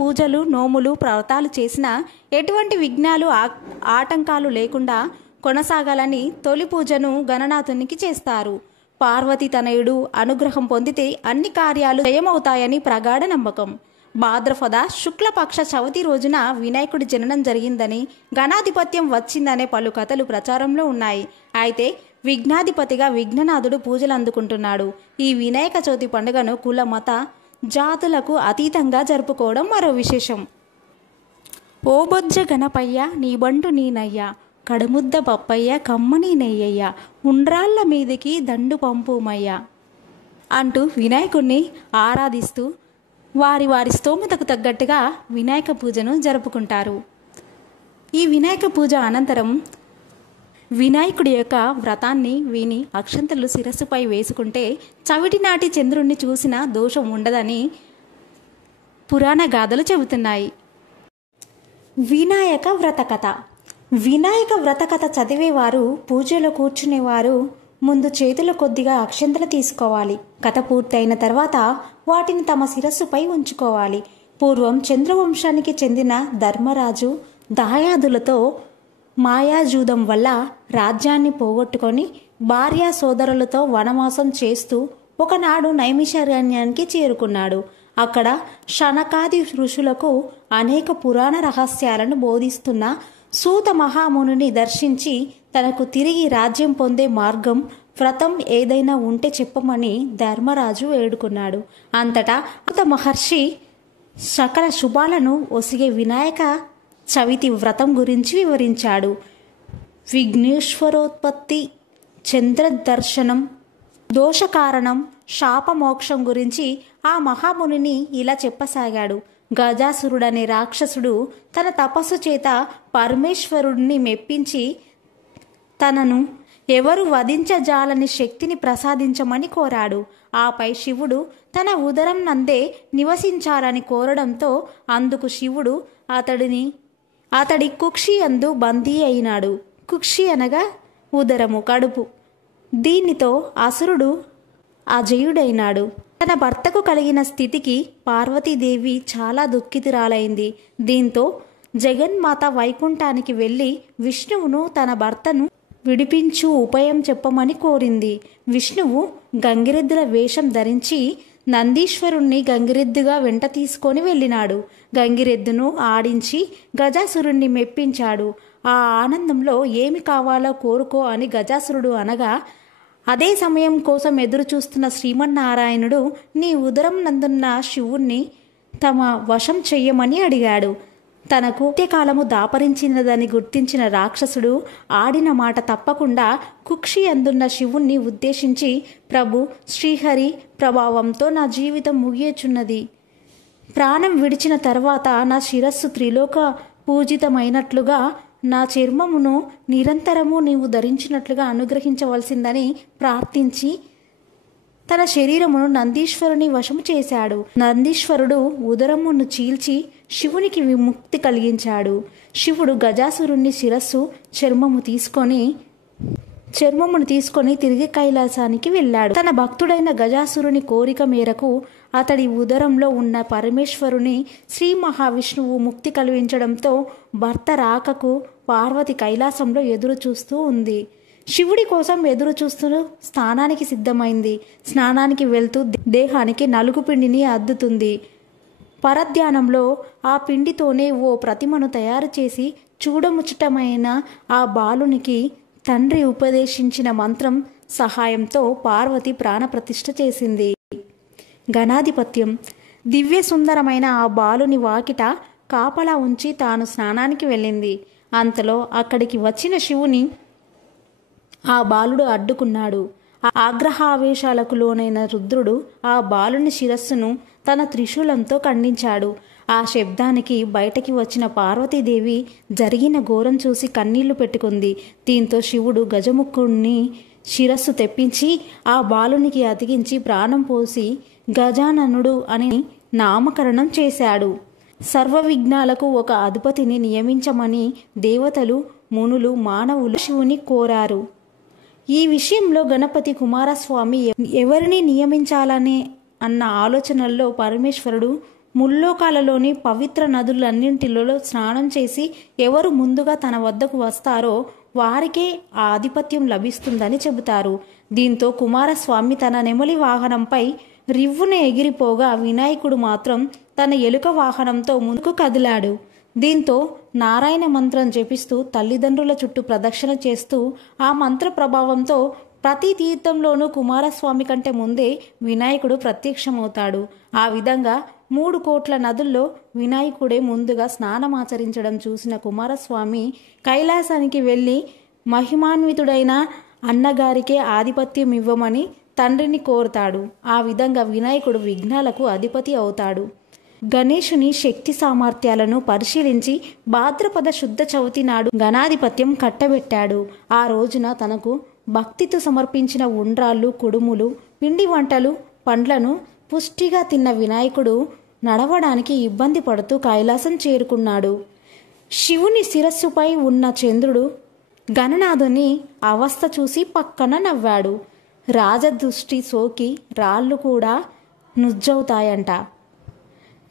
పూజలు, నోములు, వ్రతాలు చేసినా ఎటువంటి విఘ్నాలు, ఆటంకాలు లేకుండా కొనసాగాలని తొలి పూజను గణనాథునికి చేస్తారు. పార్వతీ తనయుడు అనుగ్రహం పొందితే అన్ని కార్యాలు జయమవుతాయని ప్రగాఢ నమ్మకం. భాద్రపద శుక్లపక్ష చవితి రోజున వినాయకుడి జననం జరిగిందని, గణాధిపత్యం వచ్చిందనే పలు కథలు ప్రచారంలో ఉన్నాయి. అయితే విఘ్నాధిపతిగా విఘ్ననాథుడు పూజలు అందుకుంటున్నాడు. ఈ వినాయక చవితి పండుగను కుల, మత, జాతులకు అతీతంగా జరుపుకోవడం మరో విశేషం. ఓ బొజ్జ గణపయ్య నీ బంటు నీనయ్య, కడుముద్ద పప్పయ్య కమ్మని నెయ్యయ్య, ఉండ్రాళ్ల మీదికి దండు పంపుమయ్య అంటూ వినాయకుడిని ఆరాధిస్తూ వారి వారి స్తోమతకు తగ్గట్టుగా వినాయక పూజను జరుపుకుంటారు. ఈ వినాయక పూజ అనంతరం వినాయకుడి యొక్క వ్రతాన్ని విని అక్షంతలు శిరస్సుపై వేసుకుంటే చవిటినాటి చంద్రుణ్ణి చూసిన దోషం ఉండదని పురాణ గాథలు చెబుతున్నాయి. వినాయక వ్రతకథ. వినాయక వ్రతకథ చదివేవారు, పూజలో కూర్చునేవారు ముందు చేతులు కొద్దిగా అక్షంతలు తీసుకోవాలి. కథ పూర్తయిన తర్వాత వాటిని తమ శిరస్సుపై ఉంచుకోవాలి. పూర్వం చంద్రవంశానికి చెందిన ధర్మరాజు దాయాదులతో మాయాజూదం వల్ల రాజ్యాన్ని పోగొట్టుకొని భార్యా సోదరులతో వనవాసం చేస్తూ ఒకనాడు నైమిషారణ్యానికి చేరుకున్నాడు. అక్కడ శనకాది ఋషులకు అనేక పురాణ రహస్యాలను బోధిస్తున్న సూత మహామునిని దర్శించి తనకు తిరిగి రాజ్యం పొందే మార్గం, వ్రతం ఏదైనా ఉంటే చెప్పమని ధర్మరాజు వేడుకున్నాడు. అంతటా సూత మహర్షి సకల శుభాలను ఒసిగే వినాయక చవితి వ్రతం గురించి వివరించాడు. విఘ్నేశ్వరోత్పత్తి, చంద్రదర్శనం, దోషకారణం, శాపమోక్షం గురించి ఆ మహామునిని ఇలా చెప్పసాగాడు. గజాసురుడనే రాక్షసుడు తన తపస్సు చేత పరమేశ్వరుడిని మెప్పించి తనను ఎవరు వధించజాలని శక్తిని ప్రసాదించమని కోరాడు. ఆపై శివుడు తన ఉదరం నందే నివసించాలని కోరడంతో అందుకు శివుడు అతడి కుక్షి అందు బందీ అయినాడు. కుక్షి అనగా ఉదరము, కడుపు. దీనితో అసురుడు అజయుడైనాడు. తన భర్తకు కలిగిన స్థితికి పార్వతీదేవి చాలా దుఃఖితురాలైంది. దీంతో జగన్మాత వైకుంఠానికి వెళ్ళి విష్ణువును తన భర్తను విడిపించు ఉపాయం చెప్పమని కోరింది. విష్ణువు గంగిరెద్దుల వేషం ధరించి నందీశ్వరుణ్ణి గంగిరెద్దుగా వెంట తీసుకొని వెళ్ళినాడు. గంగిరెద్దును ఆడించి గజాసురుణ్ణి మెప్పించాడు. ఆ ఆనందంలో ఏమి కావాలో కోరుకో అని గజాసురుడు అనగా, అదే సమయం కోసం ఎదురు చూస్తున్న శ్రీమన్నారాయణుడు నీ ఉదరం నందున్న శివుణ్ణి తమ వశం చెయ్యమని అడిగాడు. తనకు అంత్యకాలము దాపరించినదని గుర్తించిన రాక్షసుడు ఆడిన మాట తప్పకుండా కుక్షి అందున్న శివుణ్ణి ఉద్దేశించి, ప్రభు, శ్రీహరి ప్రభావంతో నా జీవితం ముగియచున్నది. ప్రాణం విడిచిన తర్వాత నా శిరస్సు త్రిలోక పూజితమైనట్లుగా నా చర్మమును నిరంతరము నీవు ధరించినట్లుగా అనుగ్రహించవలసిందని ప్రార్థించి తన శరీరమును నందీశ్వరుని వశము చేశాడు. నందీశ్వరుడు ఉదరమును చీల్చి శివునికి విముక్తి కలిగించాడు. శివుడు గజాసురుని శిరస్సు చర్మమును తీసుకొని తిరిగి కైలాసానికి వెళ్ళాడు. తన భక్తుడైన గజాసురుని కోరిక మేరకు అతడి ఉదరంలో ఉన్న పరమేశ్వరుని శ్రీ మహావిష్ణువు ముక్తి కలిగించడంతో భర్త రాకకు పార్వతి కైలాసంలో ఎదురు చూస్తూ ఉంది. శివుడి కోసం ఎదురు చూస్తూ స్నానానికి సిద్ధమైంది. స్నానానికి వెళ్తూ దేహానికి నలుగు పిండిని అద్దుతుంది. పరధ్యానంలో ఆ పిండితోనే ఓ ప్రతిమను తయారు చేసి చూడముచ్చటమైన ఆ బాలునికి తండ్రి ఉపదేశించిన మంత్రం సహాయంతో పార్వతి ప్రాణప్రతిష్ఠ చేసింది. గణాధిపత్యం. దివ్య సుందరమైన ఆ బాలుని వాకిట కాపలా ఉంచి తాను స్నానానికి వెళ్ళింది. అంతలో అక్కడికి వచ్చిన శివుని ఆ బాలుడు అడ్డుకున్నాడు. ఆగ్రహావేశాలకు లోనైన రుద్రుడు ఆ బాలుని శిరస్సును తన త్రిశూలంతో ఖండించాడు. ఆ శబ్దానికి బయటకి వచ్చిన పార్వతీదేవి జరిగిన ఘోరం చూసి కన్నీళ్లు పెట్టుకుంది. దీంతో శివుడు గజముఖుణ్ణి శిరస్సు తెప్పించి ఆ బాలునికి అతికించి ప్రాణం పోసి గజాననుడు అని నామకరణం చేశాడు. సర్వ విఘ్నాలకు ఒక అధిపతిని నియమించమని దేవతలు, మునులు, మానవులు శివుని కోరారు. ఈ విషయంలో గణపతి కుమారస్వామి ఎవరిని నియమించాలని అన్న ఆలోచనల్లో పరమేశ్వరుడు ముల్లోకాలలోని పవిత్ర నదులన్నింటిలో స్నానం చేసి ఎవరు ముందుగా తన వద్దకు వస్తారో వారికే ఆ ఆధిపత్యం లభిస్తుందని చెబుతారు. దీంతో కుమారస్వామి తన నెమలి వాహనంపై రివ్వున ఎగిరిపోగా వినాయకుడు మాత్రం తన ఎలుక వాహనంతో ముందుకు కదిలాడు. దీంతో నారాయణ మంత్రం జపిస్తూ తల్లిదండ్రుల చుట్టూ ప్రదక్షిణ చేస్తూ ఆ మంత్ర ప్రభావంతో ప్రతి తీర్థంలోనూ కుమారస్వామి కంటే ముందే వినాయకుడు ప్రత్యక్షమవుతాడు. ఆ విధంగా 3 కోట్ల నదుల్లో వినాయకుడే ముందుగా స్నానమాచరించడం చూసిన కుమారస్వామి కైలాసానికి వెళ్ళి మహిమాన్వితుడైన అన్నగారికే ఆధిపత్యం ఇవ్వమని తండ్రిని కోరుతాడు. ఆ విధంగా వినాయకుడు విఘ్నాలకు అధిపతి అవుతాడు. గణేశుని శక్తి సామర్థ్యాలను పరిశీలించి భాద్రపద శుద్ధ చవితి నాడు గణాధిపత్యం కట్టబెట్టాడు. ఆ రోజున తనకు భక్తితో సమర్పించిన ఉండ్రాళ్ళు, కుడుములు, పిండి వంటలు, పండ్లను పుష్టిగా తిన్న వినాయకుడు నడవడానికి ఇబ్బంది పడుతూ కైలాసం చేరుకున్నాడు. శివుని శిరస్సుపై ఉన్న చంద్రుడు గణనాథుని అవస్థ చూసి పక్కన నవ్వాడు. రాజదృష్టి సోకి రాళ్ళు కూడా నుజ్జవుతాయంట.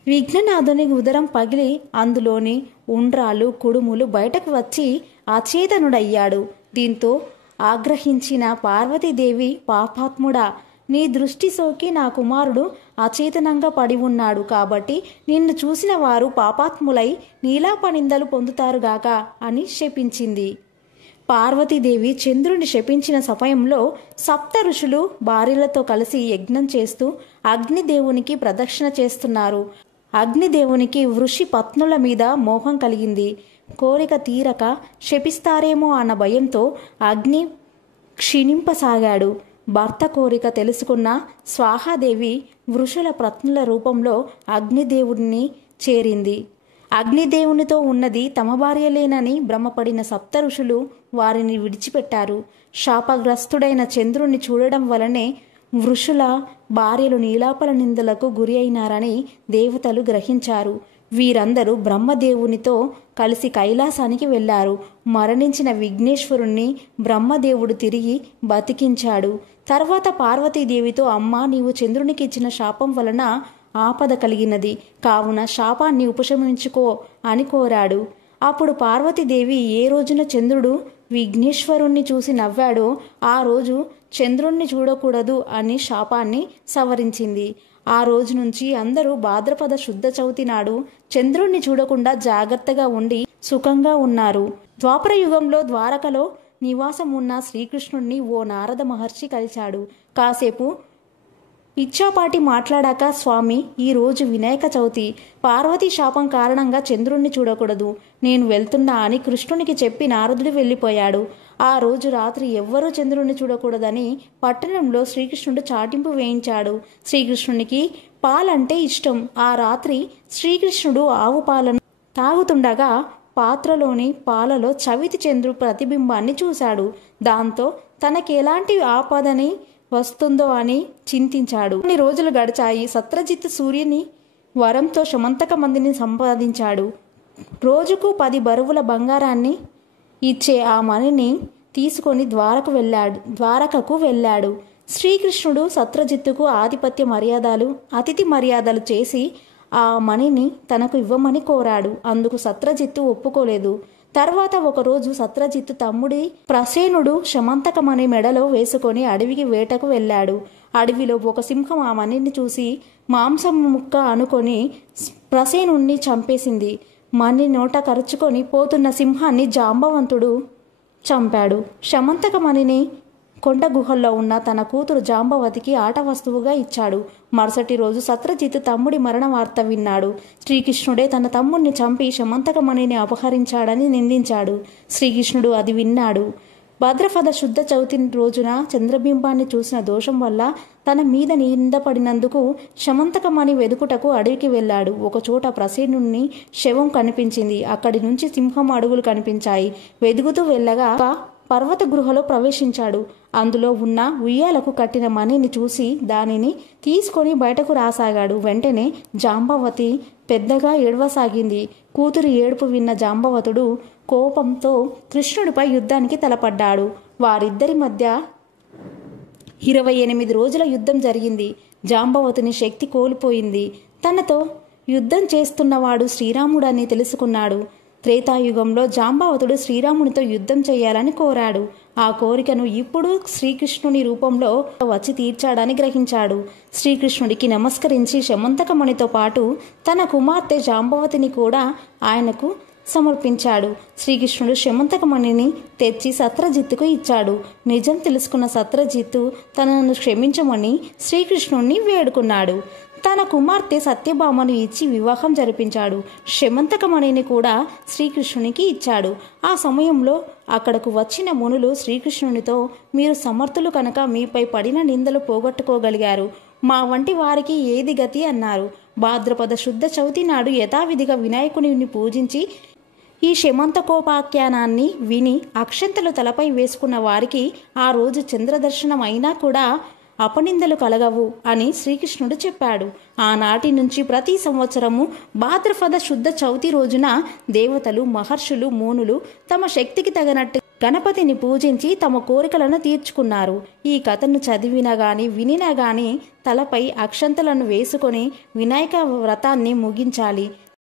విఘ్ననాథుని ఉదరం పగిలి అందులోని ఉండ్రాలు, కుడుములు బయటకు వచ్చి అచేతనుడయ్యాడు. దీంతో ఆగ్రహించిన పార్వతీదేవి, పాపాత్ముడా, నీ దృష్టి సోకి నా కుమారుడు అచేతనంగా పడి ఉన్నాడు కాబట్టి నిన్ను చూసిన వారు పాపాత్ములై నీలాపనిందలు పొందుతారుగాక అని శపించింది. పార్వతీదేవి చంద్రుని శపించిన సమయంలో సప్త ఋషులు భార్యలతో కలిసి యజ్ఞం చేస్తూ అగ్నిదేవునికి ప్రదక్షిణ చేస్తున్నారు. అగ్నిదేవునికి వృషి పత్నుల మీద మోహం కలిగింది. కోరిక తీరక శపిస్తారేమో అన్న భయంతో అగ్ని క్షీణింపసాగాడు. భర్త కోరిక తెలుసుకున్న స్వాహాదేవి వృషుల పత్నుల రూపంలో అగ్నిదేవుడిని చేరింది. అగ్నిదేవునితో ఉన్నది తమ భార్యలేనని భ్రమపడిన సప్త ఋషులు వారిని విడిచిపెట్టారు. శాపగ్రస్తుడైన చంద్రుణ్ణి చూడడం వలనే వృషుల భార్యలు నీలాపల నిందలకు గురి అయినారని దేవతలు గ్రహించారు. వీరందరూ బ్రహ్మదేవునితో కలిసి కైలాసానికి వెళ్లారు. మరణించిన విఘ్నేశ్వరుణ్ణి బ్రహ్మదేవుడు తిరిగి బతికించాడు. తర్వాత పార్వతీదేవితో, అమ్మ, నీవు చంద్రునికి ఇచ్చిన శాపం వలన ఆపద కలిగినది, కావున శాపాన్ని ఉపశమించుకో అని కోరాడు. అప్పుడు పార్వతీదేవి ఏ రోజున చంద్రుడు విఘ్నేశ్వరుణ్ణి చూసి నవ్వాడో ఆ రోజు చంద్రుణ్ణి చూడకూడదు అని శాపాన్ని సవరించింది. ఆ రోజు నుంచి అందరూ భాద్రపద శుద్ధ చవితి నాడు చంద్రుణ్ణి చూడకుండా జాగ్రత్తగా ఉండి సుఖంగా ఉన్నారు. ద్వాపర యుగంలో ద్వారకలో నివాసం ఉన్న శ్రీకృష్ణుణ్ణి ఓ నారద మహర్షి కలిశాడు. కాసేపు ఇచ్చాపాటి మాట్లాడాక, స్వామి, ఈరోజు వినాయక చవితి, పార్వతీ శాపం కారణంగా చంద్రుణ్ణి చూడకూడదు, నేను వెళ్తున్నా అని కృష్ణునికి చెప్పి నారదుడు వెళ్ళిపోయాడు. ఆ రోజు రాత్రి ఎవ్వరూ చంద్రుణ్ణి చూడకూడదని పట్టణంలో శ్రీకృష్ణుడు చాటింపు వేయించాడు. శ్రీకృష్ణునికి పాలంటే ఇష్టం. ఆ రాత్రి శ్రీకృష్ణుడు ఆవు పాలను తాగుతుండగా పాత్రలోని పాలలో చవితి చంద్రు ప్రతిబింబాన్ని చూశాడు. దాంతో తనకి ఎలాంటి ఆపదని వస్తుందో అని చింతించాడు. కొన్ని రోజులు గడిచాయి. సత్రజిత్ సూర్యుని వరంతో సమంతక మందిని సంపాదించాడు. రోజుకు 10 బరువుల బంగారాన్ని ఇచ్చే ఆ మణిని తీసుకొని ద్వారకకు వెళ్ళాడు. శ్రీకృష్ణుడు సత్రజిత్తుకు ఆధిపత్య మర్యాదలు, అతిథి మర్యాదలు చేసి ఆ మణిని తనకు ఇవ్వమని కోరాడు. అందుకు సత్రజిత్తు ఒప్పుకోలేదు. తర్వాత ఒకరోజు సత్రజిత్తు తమ్ముడి ప్రసేనుడు సమంతకమణి మెడలో వేసుకొని అడవికి వేటకు వెళ్ళాడు. అడవిలో ఒక సింహం ఆ మణిని చూసి మాంసం ముక్క అనుకొని ప్రసేనుణ్ణి చంపేసింది. మణి నోట కరుచుకొని పోతున్న సింహాన్ని జాంబవంతుడు చంపాడు. సమంతకమణిని కొండ గుహల్లో ఉన్న తన కూతురు జాంబవతికి ఆట వస్తువుగా ఇచ్చాడు. మరుసటి రోజు సత్రజిత్ తమ్ముడి మరణ వార్త విన్నాడు. శ్రీకృష్ణుడే తన తమ్ముడిని చంపి సమంతకమణిని అపహరించాడని నిందించాడు. శ్రీకృష్ణుడు అది విన్నాడు. భాద్రపద శుద్ధ చవితి రోజున చంద్రబింబాన్ని చూసిన దోషం వల్ల తన మీద నిందపడినందుకు సమంతకమణి వెదుకుటకు అడవికి వెళ్ళాడు. ఒకచోట ప్రసేనుని శవం కనిపించింది. అక్కడి నుంచి సింహం అడుగులు కనిపించాయి. వెదుగుతూ వెళ్ళగా పర్వత గృహలో ప్రవేశించాడు. అందులో ఉన్న ఉయ్యాలకు కట్టిన మణిని చూసి దానిని తీసుకొని బయటకు రాసాగాడు. వెంటనే జాంబవతి పెద్దగా ఏడవసాగింది. కూతురి ఏడుపు విన్న జాంబవతుడు కోపంతో కృష్ణుడిపై యుద్ధానికి తలపడ్డాడు. వారిద్దరి మధ్య 28 రోజుల యుద్ధం జరిగింది. జాంబవతిని శక్తి కోల్పోయింది. తనతో యుద్ధం చేస్తున్నవాడు శ్రీరాముడని తెలుసుకున్నాడు. త్రేతాయుగంలో జాంబవతుడు శ్రీరామునితో యుద్ధం చేయాలని కోరాడు. ఆ కోరికను ఇప్పుడు శ్రీకృష్ణుని రూపంలో వచ్చి తీర్చాడని గ్రహించాడు. శ్రీకృష్ణుడికి నమస్కరించి శమంతకమణితో పాటు తన కుమార్తె జాంబవతిని కూడా ఆయనకు సమర్పించాడు. శ్రీకృష్ణుడు శమంతకమణిని తెచ్చి సత్రజిత్తుకు ఇచ్చాడు. నిజం తెలుసుకున్న సత్రజిత్తు తనను క్షమించమని శ్రీకృష్ణుణ్ణి వేడుకున్నాడు. తన కుమార్తె సత్యభామను ఇచ్చి వివాహం జరిపించాడు. శమంతకమణిని కూడా శ్రీకృష్ణునికి ఇచ్చాడు. ఆ సమయంలో అక్కడకు వచ్చిన మునులు శ్రీకృష్ణునితో, మీరు సమర్థులు కనుక మీపై పడిన నిందలు పోగొట్టుకోగలిగారు. మా వంటి వారికి ఏది గతి అన్నారు. భాద్రపద శుద్ధ చవితి నాడు యథావిధిగా వినాయకుని పూజించి ఈ శమంతకోపాఖ్యానాన్ని విని అక్షంతలు తలపై వేసుకున్న వారికి ఆ రోజు చంద్రదర్శనం అయినా కూడా అపనిందలు కలగవు అని శ్రీకృష్ణుడు చెప్పాడు. ఆనాటి నుంచి ప్రతి సంవత్సరము భాద్రపద శుద్ధ చవితి రోజున దేవతలు, మహర్షులు, మునులు తమ శక్తికి తగినట్టు గణపతిని పూజించి తమ కోరికలను తీర్చుకున్నారు. ఈ కథను చదివినా గాని వినినా గాని తలపై అక్షంతలను వేసుకొని వినాయక వ్రతాన్ని ముగించాలి.